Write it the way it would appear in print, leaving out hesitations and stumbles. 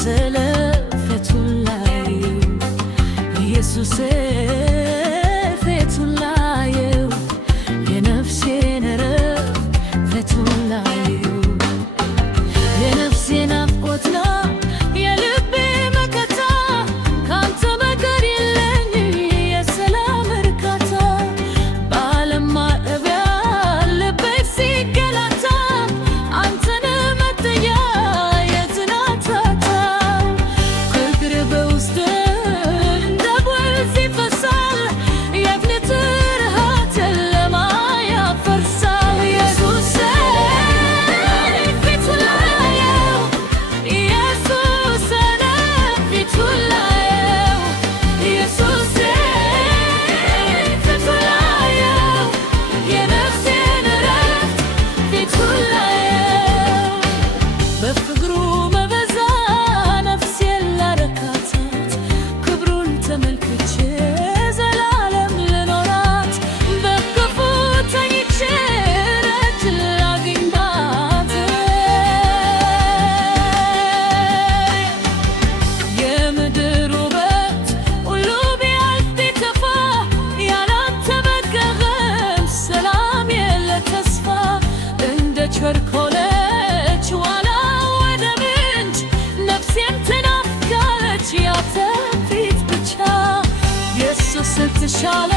ስለፊቱን ላየው ኢየሱስ ፊቱን ላየው የነፍሴን እረፍት ፊቱን ላየው የነፍሴ ናፍቆት ነው የልቤ መከታ ካንተ በቀር የለኝ የሰላም እርካታ በዓለም ማዕበያ ልቤ ሲንገላታ አንተን መጠጊያ የትን አጣታ ከእግር በውስጥ እንደ ወንዝ ይፈሳል የእምነት ረሃት ጨለማ ያፈርሳል ኢየሱስ ፊቱን ላየው ኢየሱስ ፊቱን ላየው ኢየሱስ ፊቱን ላየው የነፍሴን እረፍት ፊቱን ላየው በፍቅሩ መበዛ ነፍሴን ላረካታት ክብሩን ተመልክቼ ዘላለም ልኖራት በክፉ ተኝቼ እረፍት ላግኝባት የምድር ውበት ሁሉ ቢያልፍ ቢጠፋ ያላንተ መገረም ሰላም የለ ተስፋ እንደ ቸርኮለች ዋላ ወደ ምንጭ ነፍሴም ትናፍቃለች ያንተን ፊት ብቻ ኢየሱስ ተሻለ